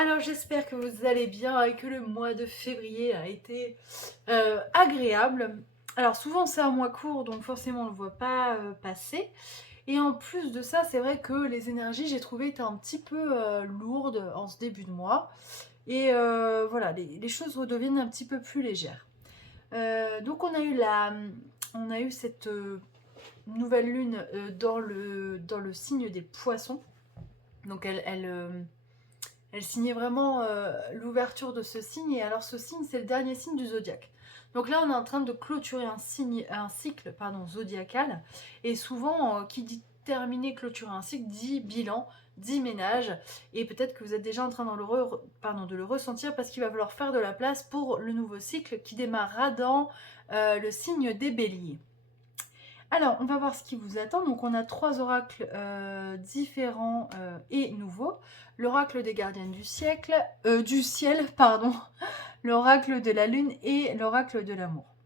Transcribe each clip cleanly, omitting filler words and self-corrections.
Alors j'espère que vous allez bien et que le mois de février a été agréable. Alors souvent c'est un mois court donc forcément on ne le voit pas passer. Et en plus de ça c'est vrai que les énergies j'ai trouvé étaient un petit peu lourdes en ce début de mois. Et voilà, les choses redeviennent un petit peu plus légères. Donc on a eu cette nouvelle lune dans le signe des poissons. Donc elle signait vraiment l'ouverture de ce signe. Et alors ce signe, c'est le dernier signe du zodiaque. Donc là, on est en train de clôturer un cycle zodiacal. Et souvent, qui dit terminer, clôturer un cycle, dit bilan, dit ménage. Et peut-être que vous êtes déjà en train de le ressentir parce qu'il va falloir faire de la place pour le nouveau cycle qui démarrera dans le signe des béliers. Alors, on va voir ce qui vous attend. Donc, on a trois oracles différents et nouveaux. L'oracle des gardiennes du ciel, pardon, l'oracle de la lune et l'oracle de l'amour.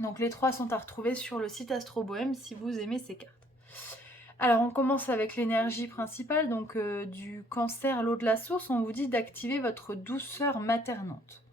Donc, les trois sont à retrouver sur le site Astro Bohème si vous aimez ces cartes. Alors, on commence avec l'énergie principale, donc du cancer, l'eau de la source. On vous dit d'activer votre douceur maternante.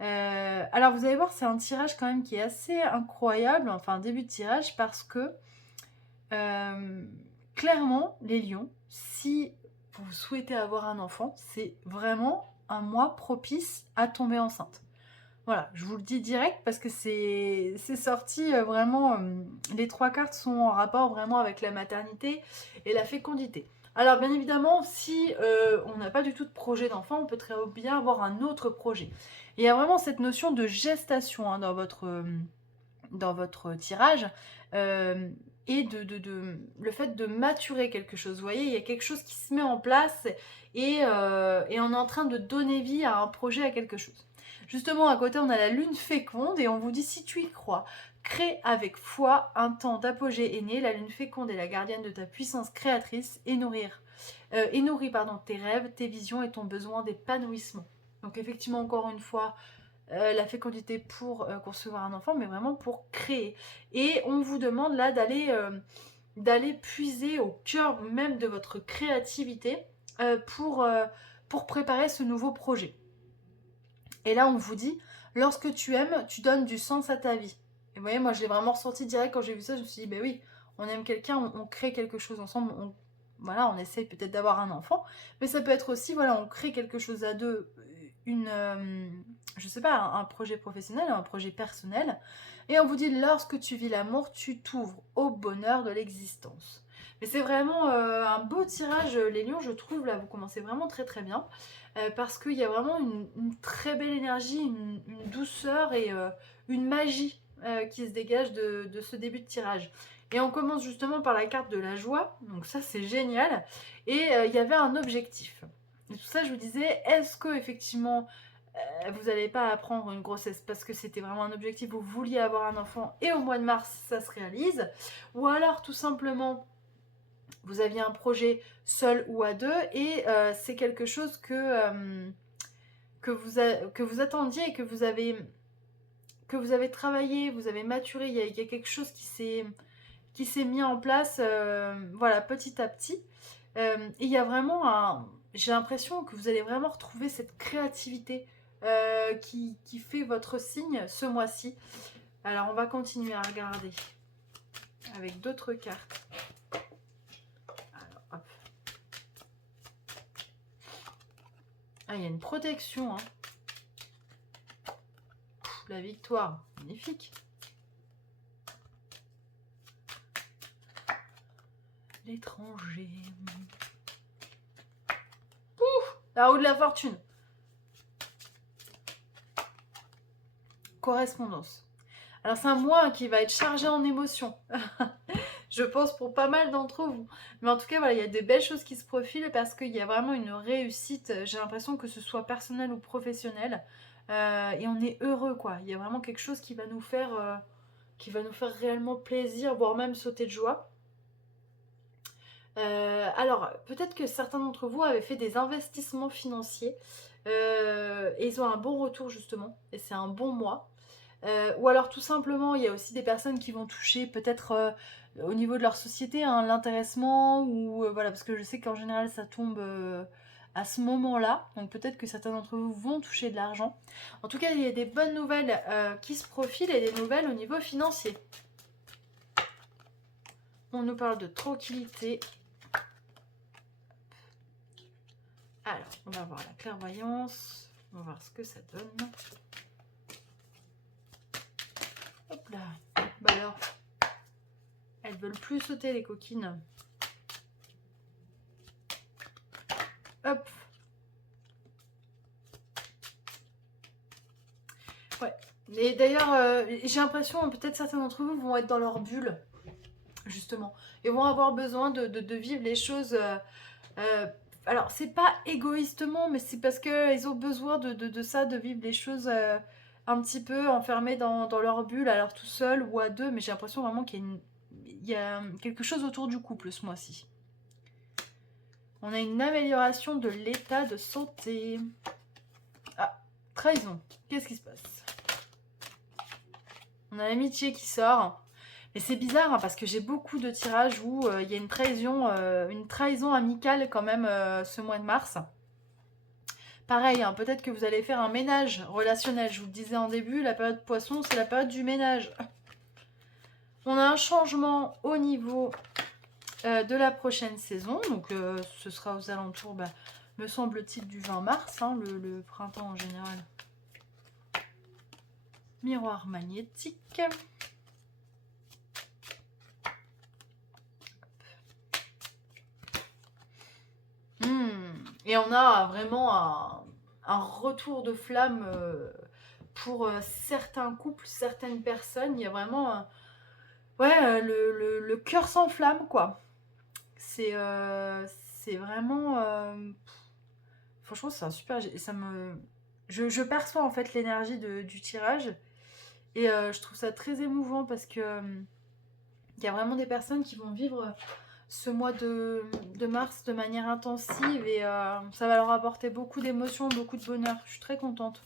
Alors vous allez voir, c'est un tirage quand même qui est assez incroyable, enfin un début de tirage, parce que clairement, les lions, si vous souhaitez avoir un enfant, c'est vraiment un mois propice à tomber enceinte. Voilà, je vous le dis direct parce que c'est sorti vraiment, les trois cartes sont en rapport vraiment avec la maternité et la fécondité. Alors bien évidemment, si on n'a pas du tout de projet d'enfant, on peut très bien avoir un autre projet. Il y a vraiment cette notion de gestation hein, dans votre tirage et le fait de maturer quelque chose. Vous voyez, il y a quelque chose qui se met en place et on est en train de donner vie à un projet, à quelque chose. Justement, à côté, on a la lune féconde et on vous dit si tu y crois, crée avec foi un temps d'apogée est né. La lune féconde est la gardienne de ta puissance créatrice et nourrit tes rêves, tes visions et ton besoin d'épanouissement. Donc effectivement, encore une fois, la fécondité pour concevoir un enfant, mais vraiment pour créer. Et on vous demande là d'aller puiser au cœur même de votre créativité pour préparer ce nouveau projet. Et là, on vous dit, lorsque tu aimes, tu donnes du sens à ta vie. Et vous voyez, moi, je l'ai vraiment ressenti direct quand j'ai vu ça. Je me suis dit, ben oui, on aime quelqu'un, on crée quelque chose ensemble. Voilà, on essaye peut-être d'avoir un enfant. Mais ça peut être aussi, voilà, on crée quelque chose à deux, je sais pas, un projet professionnel, un projet personnel. Et on vous dit, lorsque tu vis l'amour, tu t'ouvres au bonheur de l'existence. Mais c'est vraiment un beau tirage, les lions, je trouve. Là, vous commencez vraiment très très bien. Parce qu'il y a vraiment une très belle énergie, une douceur et une magie qui se dégage de ce début de tirage. Et on commence justement par la carte de la joie, donc ça c'est génial. Et il y avait un objectif. Et tout ça, je vous disais, est-ce que effectivement vous n'allez pas apprendre une grossesse parce que c'était vraiment un objectif, vous vouliez avoir un enfant et au mois de mars ça se réalise, ou alors tout simplement vous aviez un projet seul ou à deux et c'est quelque chose que vous attendiez et que vous avez travaillé, vous avez maturé, il y a quelque chose qui s'est mis en place voilà, petit à petit. Et il y a vraiment j'ai l'impression que vous allez vraiment retrouver cette créativité qui fait votre signe ce mois-ci. Alors on va continuer à regarder avec d'autres cartes. Alors, hop. Ah, il y a une protection. Hein. La victoire, magnifique. L'étranger. La roue de la fortune. Correspondance. Alors c'est un mois qui va être chargé en émotions. Je pense pour pas mal d'entre vous. Mais en tout cas, voilà, il y a de belles choses qui se profilent parce qu'il y a vraiment une réussite. J'ai l'impression que ce soit personnel ou professionnel. Et on est heureux, quoi. Il y a vraiment quelque chose qui va nous faire réellement plaisir, voire même sauter de joie. Alors, peut-être que certains d'entre vous avaient fait des investissements financiers et ils ont un bon retour justement, et c'est un bon mois. Ou alors tout simplement, il y a aussi des personnes qui vont toucher peut-être au niveau de leur société hein, l'intéressement ou voilà, parce que je sais qu'en général ça tombe à ce moment-là. Donc peut-être que certains d'entre vous vont toucher de l'argent. En tout cas, il y a des bonnes nouvelles qui se profilent et des nouvelles au niveau financier. On nous parle de tranquillité. Alors, on va voir la clairvoyance. On va voir ce que ça donne. Hop là. Bah alors, elles veulent plus sauter les coquines. Hop. Ouais. Et d'ailleurs, j'ai l'impression, peut-être certains d'entre vous vont être dans leur bulle, justement. Et vont avoir besoin de vivre les choses... alors, c'est pas égoïstement, mais c'est parce qu'ils ont besoin de ça, de vivre les choses un petit peu enfermées dans leur bulle, alors tout seul ou à deux. Mais j'ai l'impression vraiment qu'il y a quelque chose autour du couple ce mois-ci. On a une amélioration de l'état de santé. Ah, trahison. Qu'est-ce qui se passe? On a l'amitié qui sort. Mais c'est bizarre hein, parce que j'ai beaucoup de tirages où il y a une trahison amicale quand même ce mois de mars. Pareil, hein, peut-être que vous allez faire un ménage relationnel. Je vous le disais en début, la période poisson, c'est la période du ménage. On a un changement au niveau de la prochaine saison. Donc ce sera aux alentours, me semble-t-il, du 20 mars, hein, le printemps en général. Miroir magnétique. Et on a vraiment un retour de flamme pour certains couples, certaines personnes. Il y a vraiment le cœur s'enflamme, quoi. C'est vraiment... franchement, c'est un super... Je perçois en fait l'énergie du tirage. Et je trouve ça très émouvant parce que il y a vraiment des personnes qui vont vivre ce mois de mars de manière intensive et ça va leur apporter beaucoup d'émotions, beaucoup de bonheur. Je suis très contente.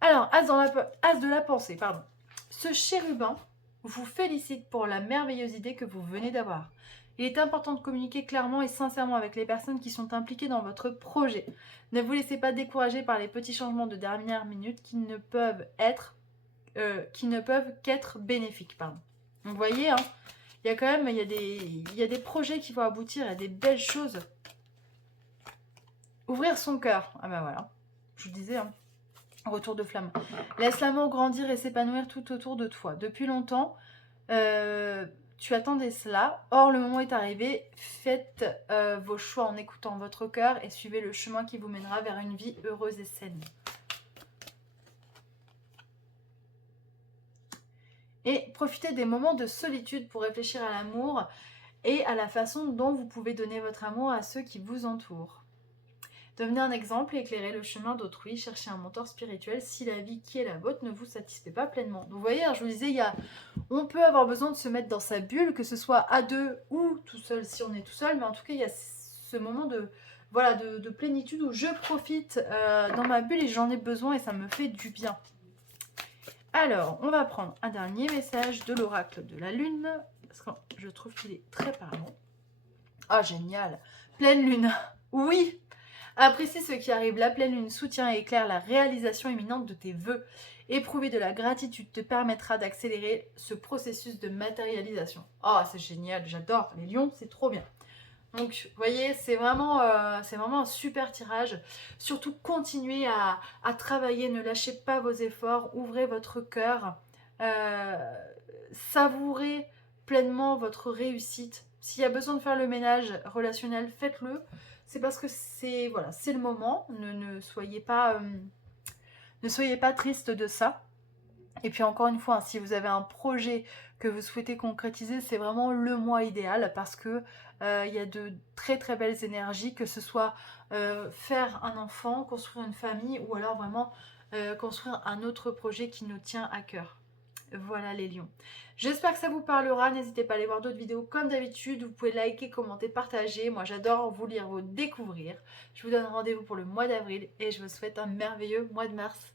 Alors, as de la pensée, pardon. Ce chérubin vous félicite pour la merveilleuse idée que vous venez d'avoir. Il est important de communiquer clairement et sincèrement avec les personnes qui sont impliquées dans votre projet. Ne vous laissez pas décourager par les petits changements de dernière minute qui ne peuvent qu'être bénéfiques. Pardon. Donc, vous voyez, hein, il y a quand même il y a des projets qui vont aboutir, il y a des belles choses. Ouvrir son cœur. Ah ben voilà, je vous disais, hein. Retour de flamme. Laisse l'amour grandir et s'épanouir tout autour de toi. Depuis longtemps, tu attendais cela. Or, le moment est arrivé. Faites vos choix en écoutant votre cœur et suivez le chemin qui vous mènera vers une vie heureuse et saine. Et profitez des moments de solitude pour réfléchir à l'amour et à la façon dont vous pouvez donner votre amour à ceux qui vous entourent. Devenez un exemple et éclairez le chemin d'autrui. Cherchez un mentor spirituel si la vie qui est la vôtre ne vous satisfait pas pleinement. Donc, vous voyez, je vous disais, on peut avoir besoin de se mettre dans sa bulle, que ce soit à deux ou tout seul si on est tout seul. Mais en tout cas, il y a ce moment de plénitude où je profite dans ma bulle et j'en ai besoin et ça me fait du bien. Alors, on va prendre un dernier message de l'oracle de la lune. Parce que je trouve qu'il est très parlant. Ah, génial. Pleine lune. Oui. Apprécie ce qui arrive. La pleine lune soutient et éclaire la réalisation imminente de tes vœux. Éprouver de la gratitude te permettra d'accélérer ce processus de matérialisation. Oh, c'est génial. J'adore. Les lions, c'est trop bien. Donc, vous voyez, c'est vraiment un super tirage. Surtout, continuez à travailler, ne lâchez pas vos efforts, ouvrez votre cœur, savourez pleinement votre réussite. S'il y a besoin de faire le ménage relationnel, faites-le. C'est parce que c'est le moment. Ne soyez pas triste de ça. Et puis encore une fois, hein, si vous avez un projet que vous souhaitez concrétiser, c'est vraiment le mois idéal parce que il y a de très très belles énergies, que ce soit faire un enfant, construire une famille ou alors vraiment construire un autre projet qui nous tient à cœur. Voilà les lions. J'espère que ça vous parlera. N'hésitez pas à aller voir d'autres vidéos comme d'habitude. Vous pouvez liker, commenter, partager. Moi j'adore vous lire, vous découvrir. Je vous donne rendez-vous pour le mois d'avril et je vous souhaite un merveilleux mois de mars.